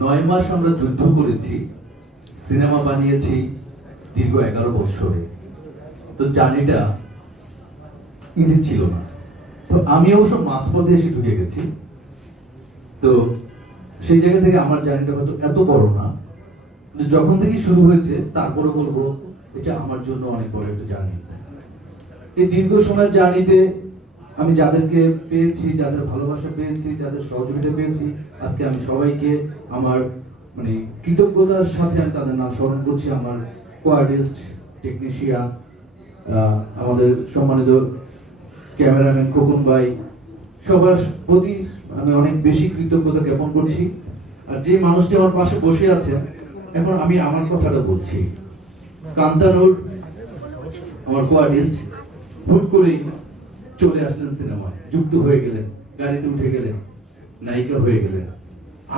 নয় মাস আমরা যুদ্ধ করেছি, সিনেমা বানিয়েছি দীর্ঘ এগারো বছরে। তো জার্নিটা ইজি ছিল না। তো আমি অবশ্য মাঝপথে এসে ঢুকে গেছি। তো সেই জায়গা থেকে আমার জার্নিটা হয়তো এত বড় না। কিন্তু যখন থেকে শুরু হয়েছে, তারপরে বলব এটা আমার জন্য অনেক বড় একটা জার্নি। এই দীর্ঘ সময়ের জার্নিতে আমি যাদেরকে পেয়েছি, যাদের ভালোবাসা পেয়েছি, যাদের সহযোগিতা পেয়েছি, আজকে আমি সবাইকে আমার মানে কৃতজ্ঞতার সাথে আমি তাদের নাম স্মরণ করছি। আমার কোয়ার্টিস্ট টেকনিশিয়ান আমাদের সম্মানিত ক্যামেরাম্যান খোকন ভাই, সবার প্রতি আমি অনেক বেশি কৃতজ্ঞতা জ্ঞাপন করছি। আর যে মানুষটি আমার পাশে বসে আছে এখন আমি আমার কথাটা বলছি। কান্তানুর আমার কোয়ার্টিস্ট হুট করেই চলে আসলেন সিনেমায়। যুক্ত হয়ে গেলেন, গাড়িতে উঠে গেলেন, নায়িকা হয়ে গেলেন।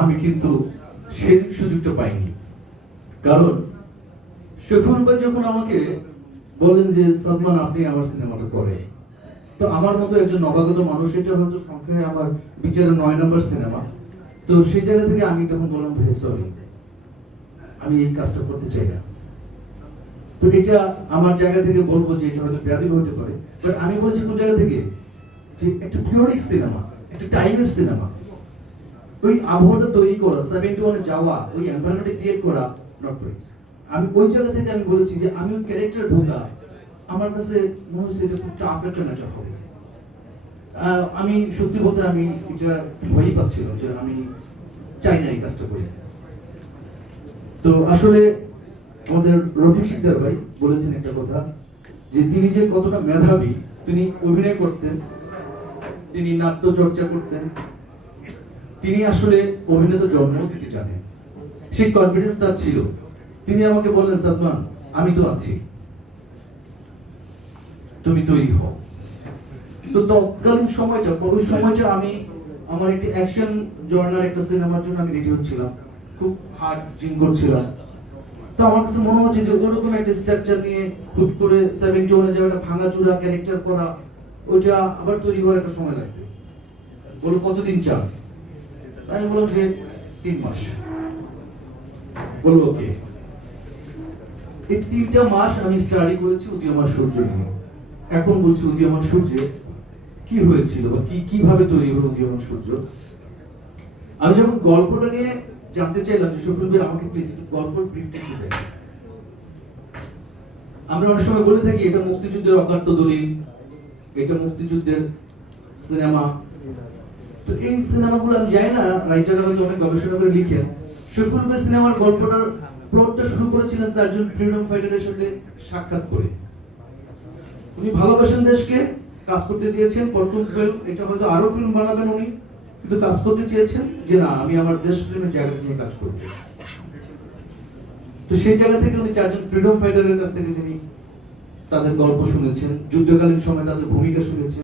আমি কিন্তু সেই সুযোগটা পাইনি। কারণ শফিউল ভাই যখন আমাকে বলেন যে, সালমান, আপনি আমার সিনেমাটা করে তো আমার মতো একজন নবাগত মানুষ, এটা হয়তো সংখ্যায় আমার বিচারে নয় নম্বর সিনেমা। তো সেই জায়গা থেকে আমি তখন বললাম, ভাই সরি আমি এই কাজটা করতে চাই না। তো এটা আমার জায়গা থেকে বলব যে এটা হয়তো ব্যাধি হতে পারে। বাট আমি বলছি কোন জায়গা থেকে? যে একটা পিরিয়ডিক সিনেমা একটা টাইমের সিনেমা ওই আবহাওয়াটা তৈরি করা সেভেন্টি ওয়ানে যাওয়া, ওই এনভায়রনমেন্টে ক্রিয়েট করা নট আমি ওই জায়গা থেকে আমি বলেছি যে আমি ওই ক্যারেক্টার ঢোকা, আমার কাছে মনে হচ্ছে এটা খুব টাফ একটা ম্যাটার হবে। আমি সত্যি বলতে আমি এটা ভয়ই পাচ্ছিলাম যে আমি চাই না এই কাজটা করি। তো আসলে আমাদের রফিক সিকদার ভাই বলেছেন একটা কথা, যে তিনি যে কতটা মেধাবী, তিনি অভিনয় করতেন, তিনি নাট্য চর্চা করতেন, তিনি আসলে অভিনেতা জন্ম দিতে জানেন। সেই কনফিডেন্স তার ছিল। তিনি আমাকে বললেন সাদমান আমি তো আছি। তুমি তৈরি হও। তো তৎকালীন সময়টা, ওই সময়টা আমি আমার একটি অ্যাকশন জর্নার একটা সিনেমার জন্য আমি রেডি হচ্ছিলাম। খুব হার্ড জিম করছিলাম তো আমার কাছে মনে হচ্ছে যে ওরকম একটা স্ট্রাকচার নিয়ে হুট করে যাবে, একটা ক্যারেক্টার করা ওটা আবার তৈরি একটা সময় লাগবে। বলো কতদিন চান? আমি বললাম যে তিন মাস। বলল এই তিনটা মাস আমি স্টাডি করেছি উদীয়মান সূর্য নিয়ে। এখন বলছি উদীয়মান সূর্যে কি হয়েছিল বা কি, কীভাবে তৈরি হলো উদীয়মান সূর্য? আমি যখন গল্পটা নিয়ে জানতে চাইলাম যে শফিল ভাই আমাকে প্লিজ একটু গল্প ব্রিফটা একটু দেন। আমরা অনেক সময় বলে থাকি, এটা মুক্তিযুদ্ধের অকাট্য দলিল, এটা মুক্তিযুদ্ধের সিনেমা। তো এই সিনেমাগুলো আমি জানি না রাইটাররা হয়তো অনেক গবেষণা করে লিখেন। শফিউল ভাই সিনেমার গল্পটার প্লটটা শুরু করেছিলেন চারজন ফ্রিডম ফাইটারের সাথে সাক্ষাৎ করে। উনি ভালোবাসেন দেশকে, কাজ করতে দিয়েছেন প্রথম ফিল্ম এটা হয়তো আরও ফিল্ম বানাবেন উনি। কিন্তু কাজ করতে চেয়েছেন যে না, আমি আমার দেশ প্রেমের জায়গা নিয়ে কাজ করব। তো সেই জায়গা থেকে উনি চারজন ফ্রিডম ফাইটারের কাছ থেকে তিনি তাদের গল্প শুনেছেন। যুদ্ধকালীন সময় তাদের ভূমিকা শুনেছেন।